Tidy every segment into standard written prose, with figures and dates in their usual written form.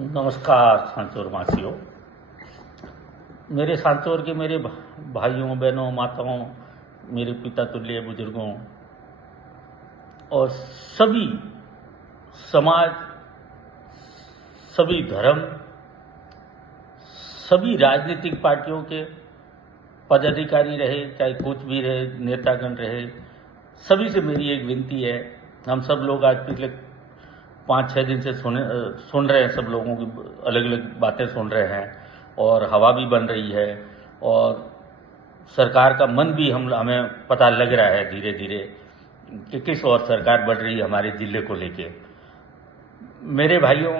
नमस्कार सांचौर वासियों। मेरे सांचौर के मेरे भाइयों बहनों माताओं, मेरे पिता तुल्य बुजुर्गों और सभी समाज, सभी धर्म, सभी राजनीतिक पार्टियों के पदाधिकारी रहे, चाहे कुछ भी रहे, नेतागण रहे, सभी से मेरी एक विनती है। हम सब लोग आज पिछले 5-6 दिन से सुन रहे हैं, सब लोगों की अलग अलग बातें सुन रहे हैं और हवा भी बन रही है और सरकार का मन भी हमें पता लग रहा है धीरे धीरे कि किस ओर सरकार बढ़ रही है हमारे जिले को लेके। मेरे भाइयों,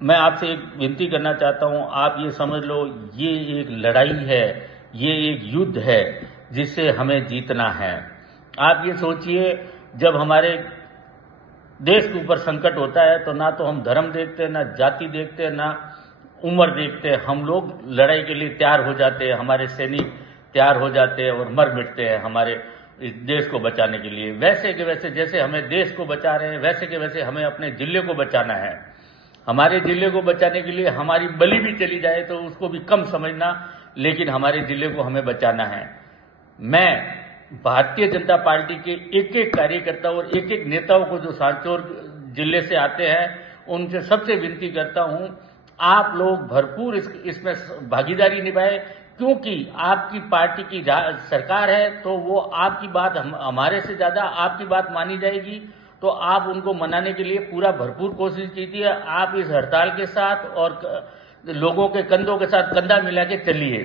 मैं आपसे एक विनती करना चाहता हूं, आप ये समझ लो ये एक लड़ाई है, ये एक युद्ध है जिससे हमें जीतना है। आप ये सोचिए, जब हमारे देश के ऊपर संकट होता है तो ना तो हम धर्म देखते हैं, ना जाति देखते हैं, ना उम्र देखते हैं। हम लोग लड़ाई के लिए तैयार हो जाते हैं, हमारे सैनिक तैयार हो जाते हैं और मर मिटते हैं हमारे इस देश को बचाने के लिए। वैसे के वैसे जैसे हमें देश को बचा रहे हैं, वैसे के वैसे हमें अपने जिले को बचाना है। हमारे जिले को बचाने के लिए हमारी बलि भी चली जाए तो उसको भी कम समझना, लेकिन हमारे जिले को हमें बचाना है। मैं भारतीय जनता पार्टी के एक एक कार्यकर्ता और एक एक नेताओं को जो सांचौर जिले से आते हैं उनसे सबसे विनती करता हूं, आप लोग भरपूर इसमें भागीदारी निभाएं, क्योंकि आपकी पार्टी की सरकार है तो वो आपकी बात हमारे से ज्यादा आपकी बात मानी जाएगी। तो आप उनको मनाने के लिए पूरा भरपूर कोशिश कीजिए। आप इस हड़ताल के साथ और लोगों के कंधों के साथ कंधा मिला के चलिए।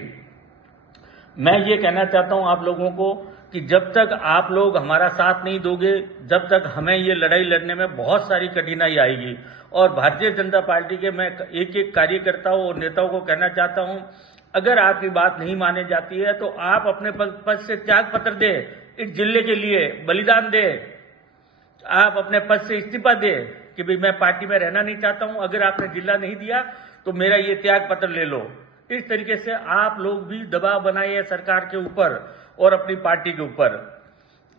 मैं ये कहना चाहता हूं आप लोगों को कि जब तक आप लोग हमारा साथ नहीं दोगे, जब तक हमें ये लड़ाई लड़ने में बहुत सारी कठिनाई आएगी। और भारतीय जनता पार्टी के मैं एक एक कार्यकर्ताओं और नेताओं को कहना चाहता हूं, अगर आपकी बात नहीं मानी जाती है तो आप अपने पद से त्याग पत्र दे, इस जिले के लिए बलिदान दे। आप अपने पद से इस्तीफा दे कि भाई मैं पार्टी में रहना नहीं चाहता हूं, अगर आपने जिला नहीं दिया तो मेरा ये त्याग पत्र ले लो। इस तरीके से आप लोग भी दबाव बनाइए सरकार के ऊपर और अपनी पार्टी के ऊपर।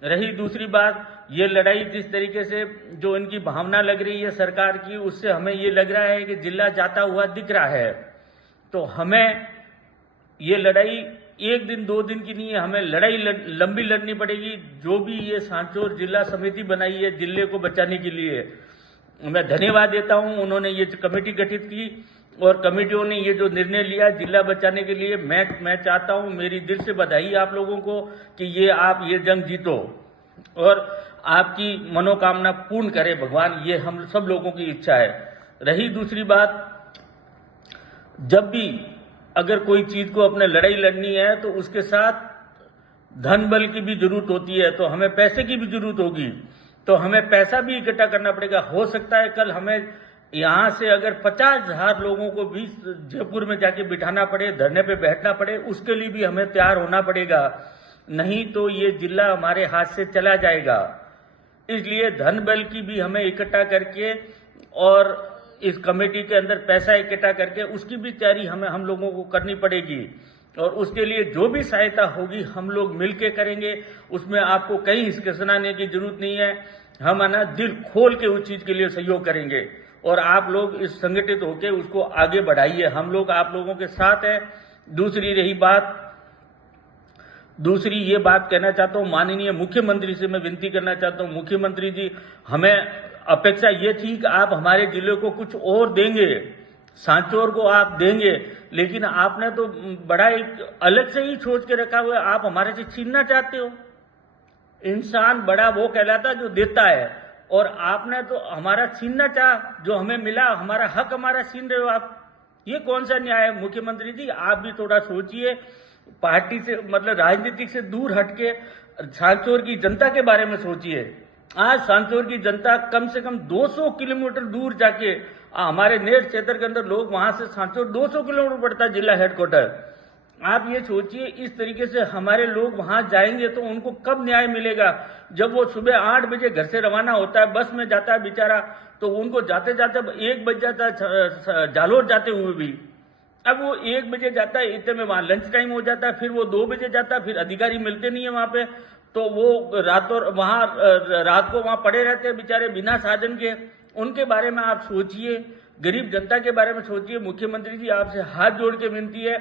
रही दूसरी बात, ये लड़ाई जिस तरीके से जो इनकी भावना लग रही है सरकार की, उससे हमें ये लग रहा है कि जिला जाता हुआ दिख रहा है। तो हमें ये लड़ाई 1 दिन 2 दिन की नहीं है, हमें लड़ाई लंबी लड़नी पड़ेगी। जो भी ये सांचौर जिला समिति बनाई है जिले को बचाने के लिए, मैं धन्यवाद देता हूं। उन्होंने ये कमेटी गठित की और कमेटियों ने ये जो निर्णय लिया जिला बचाने के लिए, मैं चाहता हूं, मेरी दिल से बधाई आप लोगों को कि आप ये जंग जीतो और आपकी मनोकामना पूर्ण करे भगवान, ये हम सब लोगों की इच्छा है। रही दूसरी बात, जब भी अगर कोई चीज को अपने लड़ाई लड़नी है तो उसके साथ धन बल की भी जरूरत होती है, तो हमें पैसे की भी जरूरत होगी, तो हमें पैसा भी इकट्ठा करना पड़ेगा। हो सकता है कल हमें यहां से अगर 50,000 लोगों को भी जयपुर में जाके बिठाना पड़े, धरने पे बैठना पड़े, उसके लिए भी हमें तैयार होना पड़ेगा, नहीं तो ये जिला हमारे हाथ से चला जाएगा। इसलिए धन बल की भी हमें इकट्ठा करके और इस कमेटी के अंदर पैसा इकट्ठा करके उसकी भी तैयारी हम लोगों को करनी पड़ेगी। और उसके लिए जो भी सहायता होगी हम लोग मिलकर करेंगे, उसमें आपको कहीं हिचकिचाने की जरूरत नहीं है। हम दिल खोल के उस चीज के लिए सहयोग करेंगे और आप लोग इस संगठित होकर उसको आगे बढ़ाइए। हम लोग आप लोगों के साथ है। दूसरी ये बात कहना चाहता हूं, माननीय मुख्यमंत्री से मैं विनती करना चाहता हूं, मुख्यमंत्री जी, हमें अपेक्षा ये थी कि आप हमारे जिले को कुछ और देंगे, सांचौर को आप देंगे, लेकिन आपने तो बड़ा एक अलग से ही सोच के रखा हुआ है। आप हमारे से छीनना चाहते हो। इंसान बड़ा वो कहलाता जो देता है, और आपने तो हमारा छीनना चाहा, जो हमें मिला हमारा हक हमारा छीन रहे हो आप। ये कौन सा न्याय है मुख्यमंत्री जी? आप भी थोड़ा सोचिए, पार्टी से मतलब राजनीतिक से दूर हटके सांचौर की जनता के बारे में सोचिए। आज सांचौर की जनता कम से कम 200 किलोमीटर दूर जाके, हमारे नेर क्षेत्र के अंदर लोग वहां से सांचौर 200 किलोमीटर पड़ता है जिला हेडक्वार्टर। आप ये सोचिए, इस तरीके से हमारे लोग वहां जाएंगे तो उनको कब न्याय मिलेगा? जब वो सुबह 8 बजे घर से रवाना होता है, बस में जाता है बेचारा, तो उनको जाते जाते 1 बज जाता है जालोर जाते हुए भी। अब वो 1 बजे जाता है, इतने में वहां लंच टाइम हो जाता है, फिर वो 2 बजे जाता है, फिर अधिकारी मिलते नहीं है वहां पे, तो वो रात को वहां पड़े रहते हैं बेचारे बिना साधन के। उनके बारे में आप सोचिए, गरीब जनता के बारे में सोचिए। मुख्यमंत्री जी आपसे हाथ जोड़ के विनती है,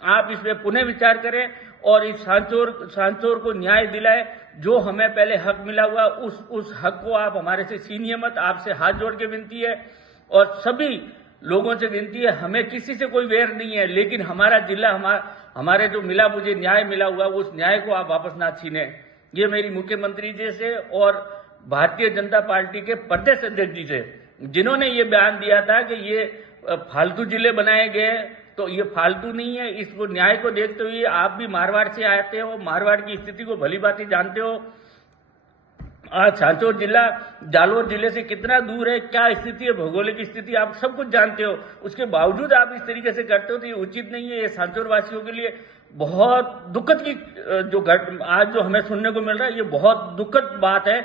आप इस पे पुनः विचार करें और इस सांचौर को न्याय दिलाए। जो हमें पहले हक मिला हुआ उस हक को आप हमारे से छीनिए मत। आपसे हाथ जोड़ के विनती है और सभी लोगों से विनती है, हमें किसी से कोई वैर नहीं है, लेकिन हमारा जिला हमारे जो मुझे न्याय मिला हुआ उस न्याय को आप वापस ना छीने। ये मेरी मुख्यमंत्री जी से और भारतीय जनता पार्टी के प्रदेश अध्यक्ष जी से, जिन्होंने ये बयान दिया था कि ये फालतू जिले बनाए गए, तो ये फालतू नहीं है। इसको न्याय को देखते हुए आप भी मारवाड़ से आते हो, मारवाड़ की स्थिति को भली भांति जानते हो। आज सांचौर जिला जालोर जिले से कितना दूर है, क्या स्थिति है, भौगोलिक स्थिति आप सब कुछ जानते हो। उसके बावजूद आप इस तरीके से करते हो तो ये उचित नहीं है। ये सांचौर वासियों के लिए बहुत दुखद की आज जो हमें सुनने को मिल रहा है, ये बहुत दुखद बात है।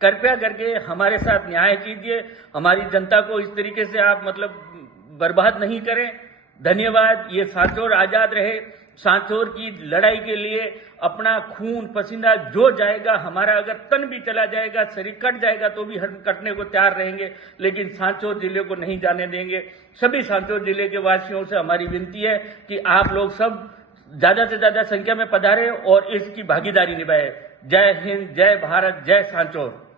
कृपया करके हमारे साथ न्याय कीजिए, हमारी जनता को इस तरीके से आप बर्बाद नहीं करें। धन्यवाद। ये सांचौर आजाद रहे। सांचौर की लड़ाई के लिए अपना खून पसीना जो जाएगा, हमारा अगर तन भी चला जाएगा, शरीर कट जाएगा तो भी हम कटने को तैयार रहेंगे, लेकिन सांचौर जिले को नहीं जाने देंगे। सभी सांचौर जिले के वासियों से हमारी विनती है कि आप लोग सब ज्यादा से ज्यादा संख्या में पधारें और इसकी भागीदारी निभाएं। जय हिंद, जय भारत, जय सांचौर।